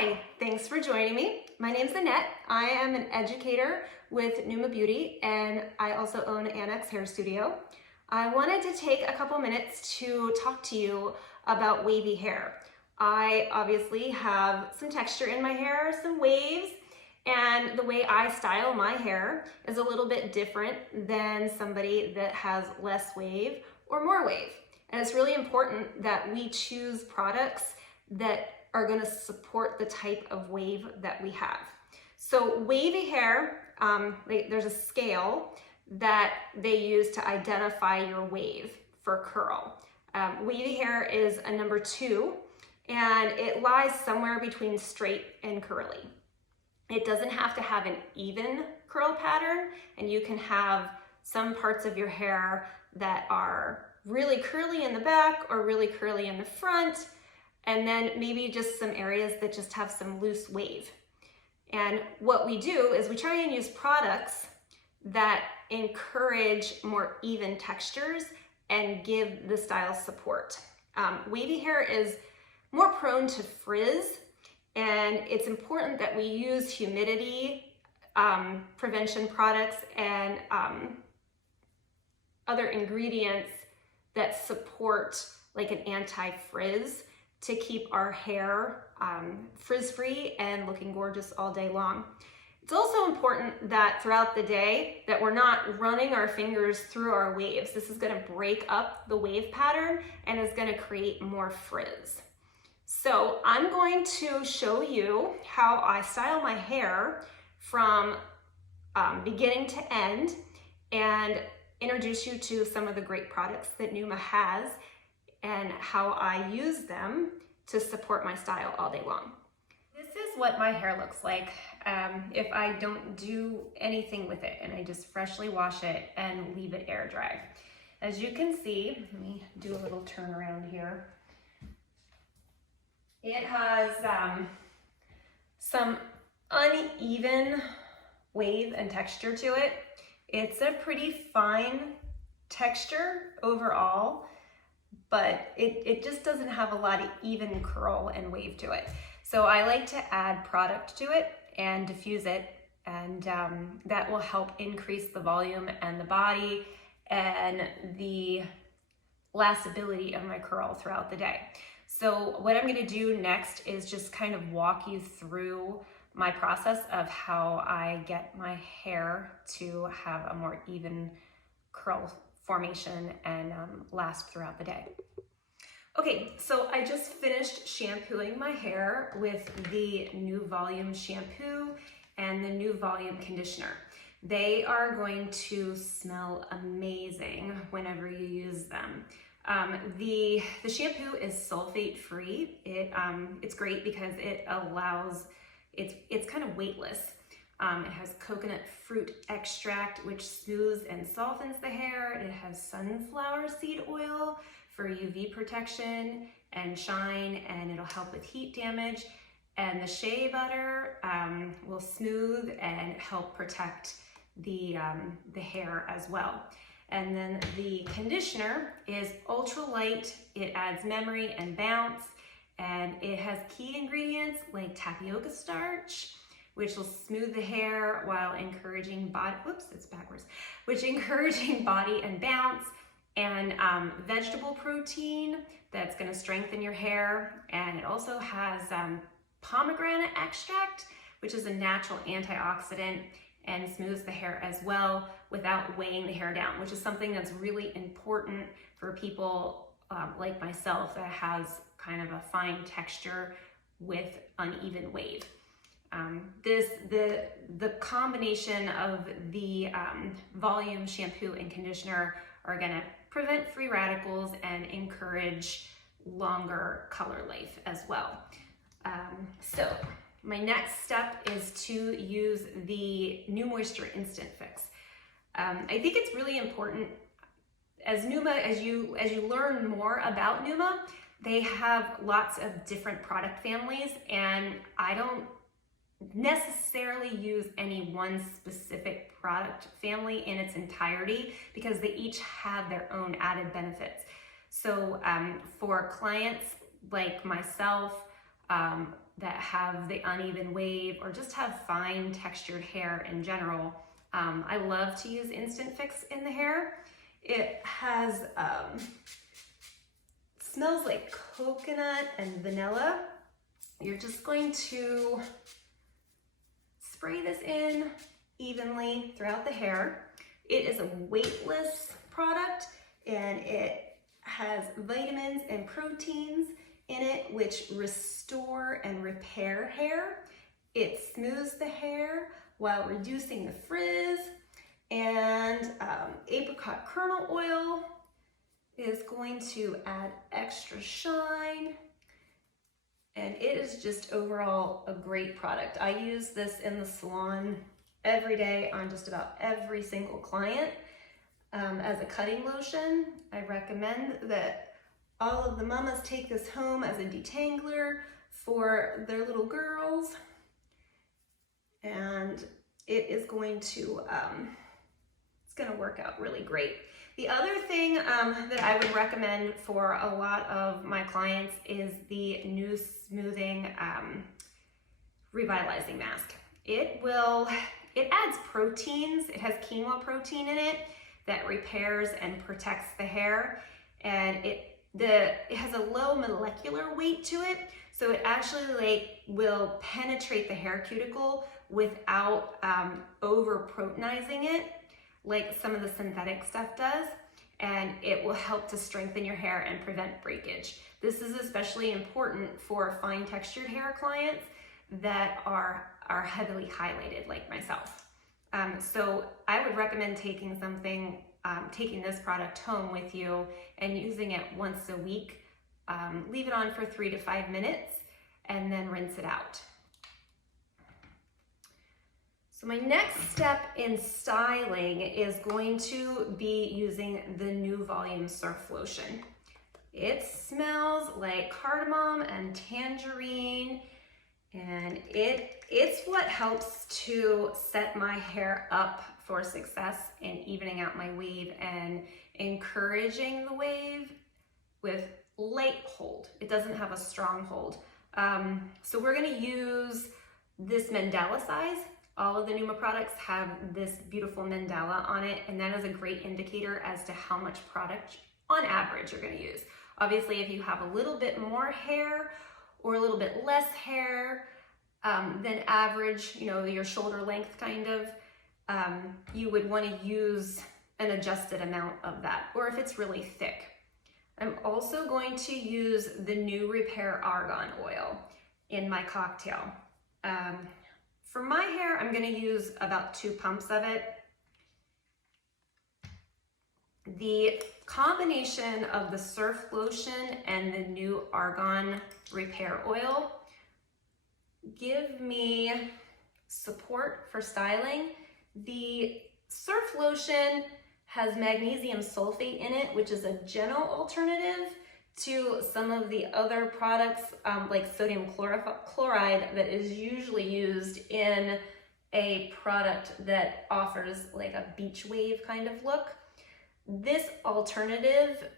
Hi, thanks for joining me. My name's Annette. I am an educator with Numa Beauty and I also own Annex Hair Studio. I wanted to take a couple minutes to talk to you about wavy hair. I obviously have some texture in my hair, some waves, and the way I style my hair is a little bit different than somebody that has less wave or more wave. And it's really important that we choose products that are going to support the type of wave that we have. So wavy hair, there's a scale that they use to identify your wave for curl. Wavy hair is a number 2, and it lies somewhere between straight and curly. It doesn't have to have an even curl pattern, and you can have some parts of your hair that are really curly in the back or really curly in the front, and then maybe just some areas that just have some loose wave. And what we do is we try and use products that encourage more even textures and give the style support. Wavy hair is more prone to frizz, and it's important that we use humidity prevention products and other ingredients that support like an anti-frizz to keep our hair frizz-free and looking gorgeous all day long. It's also important that throughout the day that we're not running our fingers through our waves. This is gonna break up the wave pattern and is gonna create more frizz. So I'm going to show you how I style my hair from beginning to end and introduce you to some of the great products that Numa has and how I use them to support my style all day long. This is what my hair looks like if I don't do anything with it and I just freshly wash it and leave it air dry. As you can see, let me do a little turn around here. It has some uneven wave and texture to it. It's a pretty fine texture overall, but it just doesn't have a lot of even curl and wave to it. So I like to add product to it and diffuse it, and that will help increase the volume and the body and the lastability of my curl throughout the day. So what I'm gonna do next is just kind of walk you through my process of how I get my hair to have a more even curl formation and last throughout the day. Okay, so I just finished shampooing my hair with the New Volume shampoo and the New Volume conditioner. They are going to smell amazing whenever you use them. The shampoo is sulfate free. It's great because it allows, it's kind of weightless. It has coconut fruit extract, which smooths and softens the hair. It has sunflower seed oil for UV protection and shine, and it'll help with heat damage. And the shea butter will smooth and help protect the hair as well. And then the conditioner is ultra light. It adds memory and bounce, and it has key ingredients like tapioca starch, which will smooth the hair while encouraging body, which encouraging body and bounce, and vegetable protein that's gonna strengthen your hair. And it also has pomegranate extract, which is a natural antioxidant and smooths the hair as well without weighing the hair down, which is something that's really important for people like myself that has kind of a fine texture with uneven wave. The combination of the volume shampoo and conditioner are gonna prevent free radicals and encourage longer color life as well. So my next step is to use the New Moisture Instant Fix. I think it's really important as Numa, as you learn more about Numa, they have lots of different product families, and I don't necessarily use any one specific product family in its entirety because they each have their own added benefits. So for clients like myself, that have the uneven wave or just have fine textured hair in general. I love to use Instant Fix in the hair. It has, smells like coconut and vanilla. You're just going to spray this in evenly throughout the hair. It is a weightless product and it has vitamins and proteins in it which restore and repair hair. It smooths the hair while reducing the frizz, and apricot kernel oil is going to add extra shine, and it is just overall a great product. I use this in the salon every day on just about every single client as a cutting lotion. I recommend that all of the mamas take this home as a detangler for their little girls, and it is going to it's going to work out really great. The other thing that I would recommend for a lot of my clients is the new smoothing revitalizing mask. It adds proteins. It has quinoa protein in it that repairs and protects the hair, and it has a low molecular weight to it, so it actually will penetrate the hair cuticle without over proteinizing it like some of the synthetic stuff does, and it will help to strengthen your hair and prevent breakage. This is especially important for fine textured hair clients that are heavily highlighted like myself. So I would recommend taking this product home with you and using it once a week. Leave it on for 3 to 5 minutes and then rinse it out. So my next step in styling is going to be using the new Volume Surf Lotion. It smells like cardamom and tangerine, and it's what helps to set my hair up for success in evening out my wave and encouraging the wave with light hold. It doesn't have a strong hold. So we're gonna use this mandala size. All of the Numa products have this beautiful mandala on it, and that is a great indicator as to how much product on average you're gonna use. Obviously, if you have a little bit more hair or a little bit less hair than average, your shoulder length kind of, you would wanna use an adjusted amount of that, or if it's really thick. I'm also going to use the new Repair Argan Oil in my cocktail. For my hair, I'm gonna use about 2 pumps of it. The combination of the Surf Lotion and the new Argan Repair Oil give me support for styling. The Surf Lotion has magnesium sulfate in it, which is a gentle alternative to some of the other products like sodium chloride that is usually used in a product that offers like a beach wave kind of look. This alternative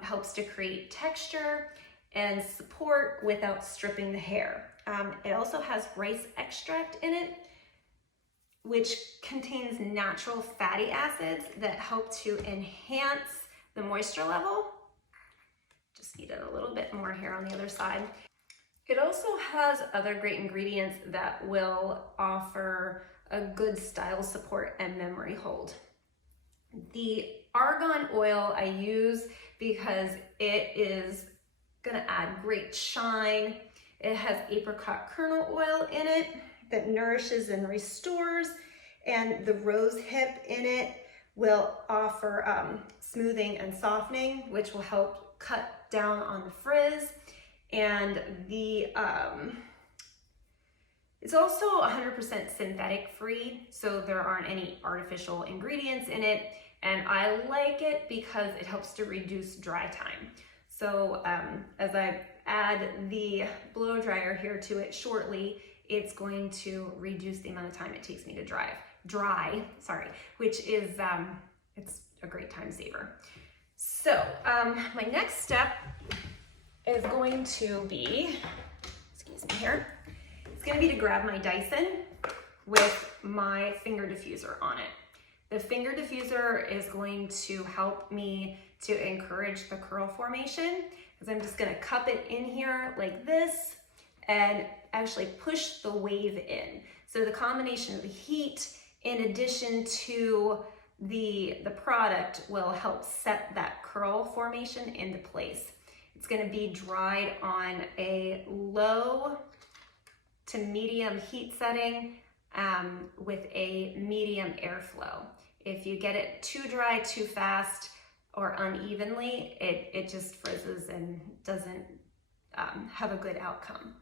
helps to create texture and support without stripping the hair. It also has rice extract in it, which contains natural fatty acids that help to enhance the moisture level. Just needed a little bit more here on the other side. It also has other great ingredients that will offer a good style support and memory hold. The argan oil I use because it is gonna add great shine. It has apricot kernel oil in it that nourishes and restores, and the rose hip in it will offer smoothing and softening, which will help cut down on the frizz. And it's also 100% synthetic free, so there aren't any artificial ingredients in it, and I like it because it helps to reduce dry time. So as I add the blow dryer here to it shortly, it's going to reduce the amount of time it takes me to dry, which is, it's a great time saver. So my next step is going to be, excuse Wavy to grab my Dyson with my finger diffuser on it. The finger diffuser is going to help me to encourage the curl formation, because I'm just gonna cup it in here like this and actually push the wave in. So the combination of the heat in addition to the product will help set that curl formation into place. It's gonna be dried on a low to medium heat setting with a medium airflow. If you get it too dry, too fast, or unevenly, it just frizzes and doesn't have a good outcome.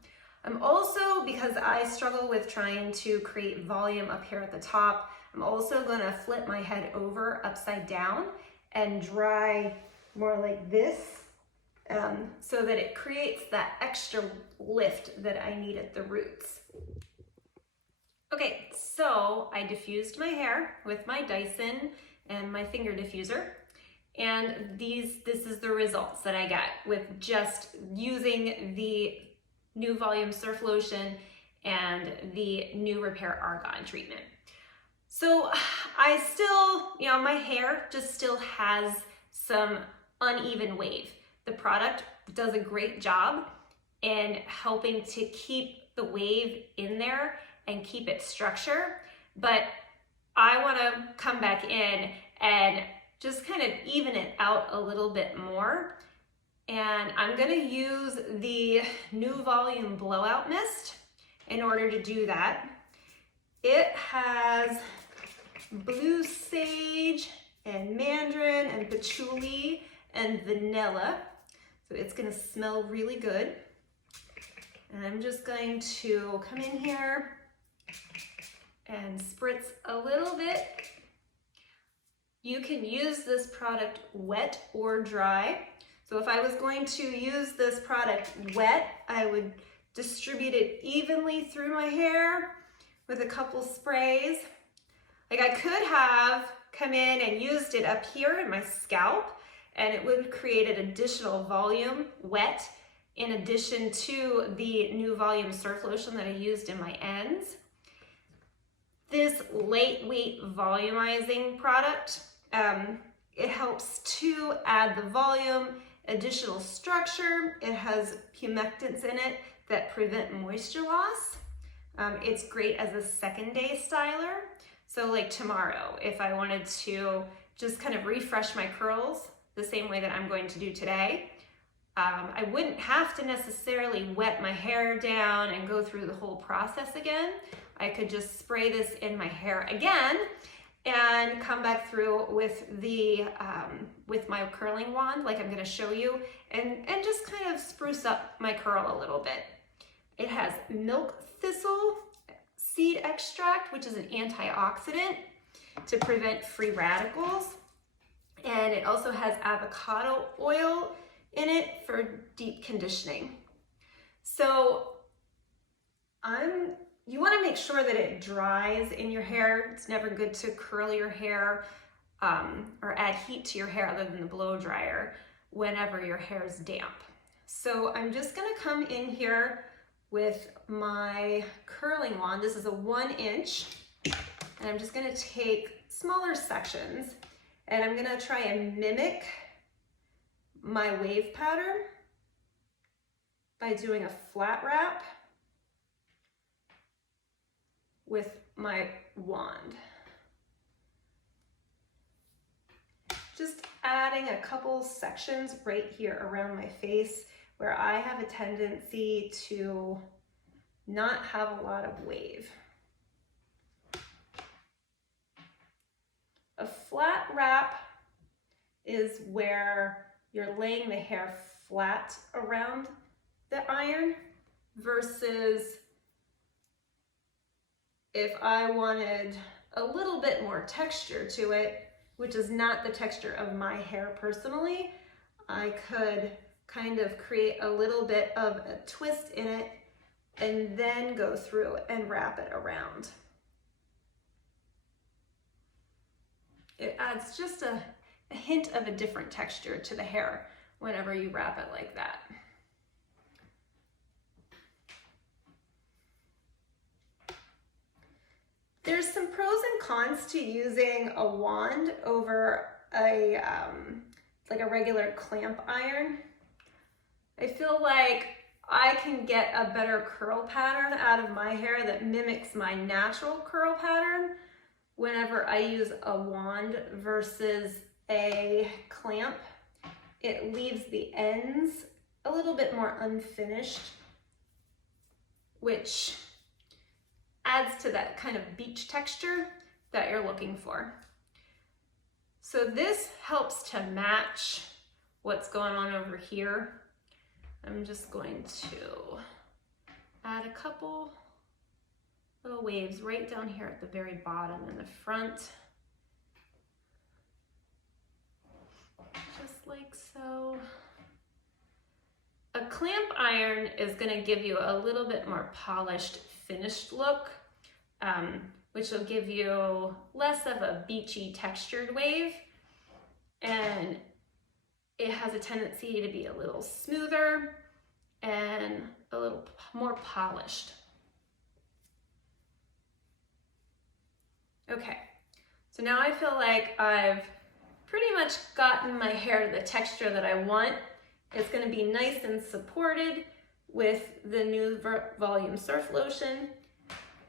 I'm also, because I struggle with trying to create volume up here at the top, I'm also gonna flip my head over upside down and dry more like this, so that it creates that extra lift that I need at the roots. Okay, so I diffused my hair with my Dyson and my finger diffuser, and this is the results that I get with just using the new Volume Surf Lotion and the new Repair Argan treatment. So I still, my hair just still has some uneven wave. The product does a great job in helping to keep the wave in there and keep its structure, but I wanna come back in and just kind of even it out a little bit more. And I'm gonna use the new Volume Blowout Mist in order to do that. It has blue sage and mandarin and patchouli and vanilla. So it's gonna smell really good. And I'm just going to come in here and spritz a little bit. You can use this product wet or dry. So if I was going to use this product wet, I would distribute it evenly through my hair with a couple sprays. Like I could have come in and used it up here in my scalp, and it would have created additional volume wet in addition to the new Volume Surf Lotion that I used in my ends. This lightweight volumizing product, it helps to add the volume, additional structure. It has humectants in it that prevent moisture loss. It's great as a second day styler. So like tomorrow, if I wanted to just kind of refresh my curls the same way that I'm going to do today, I wouldn't have to necessarily wet my hair down and go through the whole process again. I could just spray this in my hair again and come back through with the with my curling wand, like I'm going to show you, and just kind of spruce up my curl a little bit. It has milk thistle seed extract, which is an antioxidant to prevent free radicals, and it also has avocado oil in it for deep conditioning. So you want to make sure that it dries in your hair. It's never good to curl your hair or add heat to your hair other than the blow dryer whenever your hair is damp. So I'm just going to come in here with my curling wand. This is a 1 inch, and I'm just going to take smaller sections, and I'm going to try and mimic my wave pattern by doing a flat wrap with my wand. Just adding a couple sections right here around my face where I have a tendency to not have a lot of wave. A flat wrap is where you're laying the hair flat around the iron, versus if I wanted a little bit more texture to it, which is not the texture of my hair personally, I could kind of create a little bit of a twist in it and then go through and wrap it around. It adds just a hint of a different texture to the hair whenever you wrap it like that. There's some pros and cons to using a wand over a like a regular clamp iron. I feel like I can get a better curl pattern out of my hair that mimics my natural curl pattern whenever I use a wand versus a clamp. It leaves the ends a little bit more unfinished, which adds to that kind of beach texture that you're looking for. So this helps to match what's going on over here. I'm just going to add a couple little waves right down here at the very bottom in the front. Just like so. A clamp iron is going to give you a little bit more polished, finished look, which will give you less of a beachy textured wave, and it has a tendency to be a little smoother and a little more polished. Okay, so now I feel like I've pretty much gotten my hair to the texture that I want. It's going to be nice and supported with the new Volume Surf Lotion,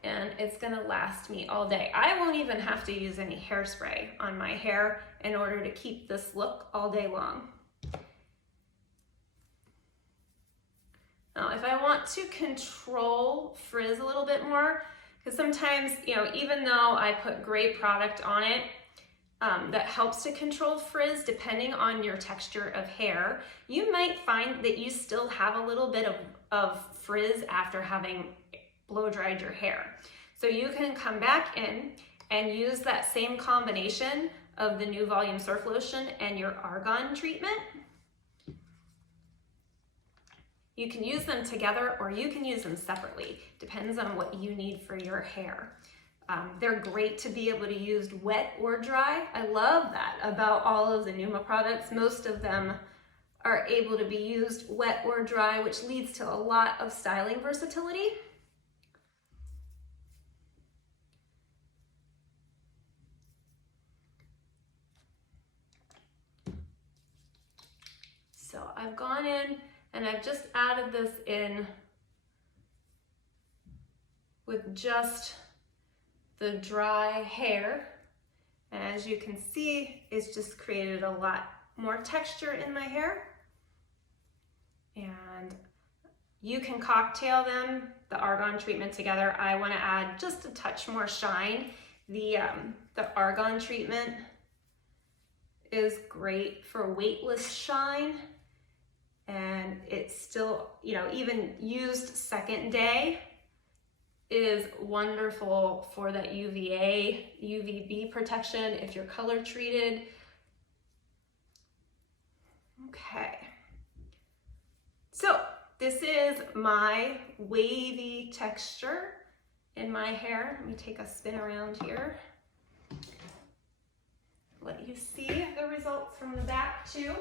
and it's going to last me all day. I won't even have to use any hairspray on my hair in order to keep this look all day long. Now, if I want to control frizz a little bit more, because sometimes, you know, even though I put great product on it, that helps to control frizz depending on your texture of hair, you might find that you still have a little bit of frizz after having blow dried your hair. So you can come back in and use that same combination of the new Volume Surf Lotion and your argan treatment. You can use them together or you can use them separately. Depends on what you need for your hair. They're great to be able to use wet or dry. I love that about all of the Numa products. Most of them are able to be used wet or dry, which leads to a lot of styling versatility. So I've gone in and I've just added this in with just the dry hair. And as you can see, it's just created a lot more texture in my hair. And you can cocktail them, the argan treatment together. I want to add just a touch more shine. The argan treatment is great for weightless shine, and it's still, you know, even used second day is wonderful for that UVA, UVB protection if you're color treated. Okay, so this is my wavy texture in my hair. Let me take a spin around here. Let you see the results from the back too.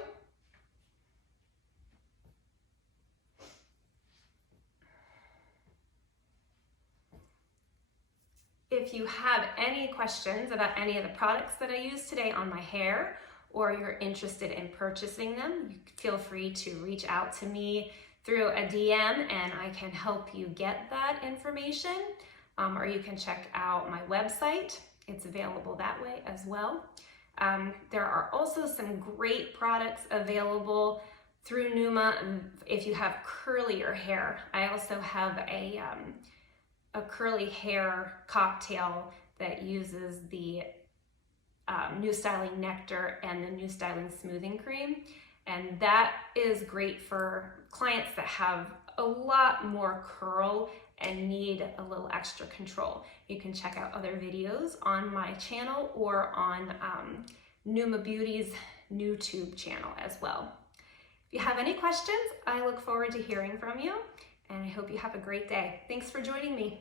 If you have any questions about any of the products that I use today on my hair, or you're interested in purchasing them, feel free to reach out to me through a DM and I can help you get that information. Or you can check out my website. It's available that way as well. There are also some great products available through Numa if you have curlier hair. I also have a curly hair cocktail that uses the New Styling Nectar and the New Styling Smoothing Cream. And that is great for clients that have a lot more curl and need a little extra control. You can check out other videos on my channel or on Numa Beauty's YouTube channel as well. If you have any questions, I look forward to hearing from you, and I hope you have a great day. Thanks for joining me.